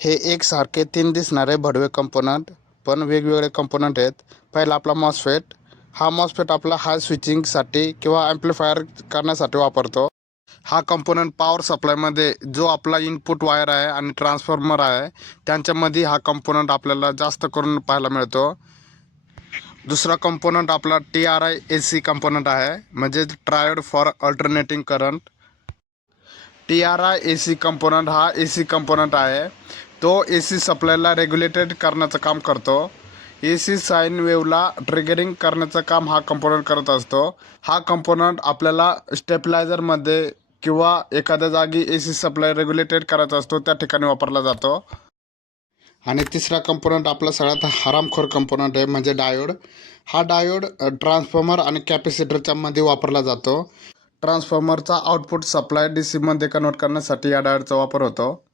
हे एकसारखे तीन दिसणारे भडवे कंपोनंट पण वेगवेगळे कंपोनंट आहेत. पहिला आपला मॉसफेट. हा मॉसफेट आपला हाय स्विचिंगसाठी किंवा ॲम्प्लिफायर करण्यासाठी वापरतो. हा कंपोनंट पॉवर सप्लायमध्ये जो आपला इनपुट वायर आहे आणि ट्रान्सफॉर्मर आहे त्यांच्यामध्ये हा कंपोनंट आपल्याला जास्त करून पाहायला मिळतो. दुसरा कंपोनंट आपला TRI AC कंपोनंट आहे, म्हणजे triode for alternating current. TRI AC component हा AC कंपोनंट आहे. तो AC सप्लायला रेग्युलेटेड करण्याचं काम करतो. AC साईन वेव्हला ट्रिगरिंग करण्याचं काम हा कंपोनंट करत असतो. हा कंपोनंट आपल्याला स्टेबलायझरमध्ये किंवा एखाद्या जागी AC सप्लाय रेग्युलेटेड करायचा असतो त्या ठिकाणी वापरला जातो. आणि तिसरा कंपोनंट आपला सगळ्यात हरामखोर कंपोनंट आहे, म्हणजे डायोड. हा डायोड ट्रान्सफॉर्मर आणि कॅपॅसिटरच्या मध्ये वापरला जातो. ट्रान्सफॉर्मरचा आउटपुट सप्लाय DC मध्ये कन्वर्ट करण्यासाठी या डायोडचा वापर होतो.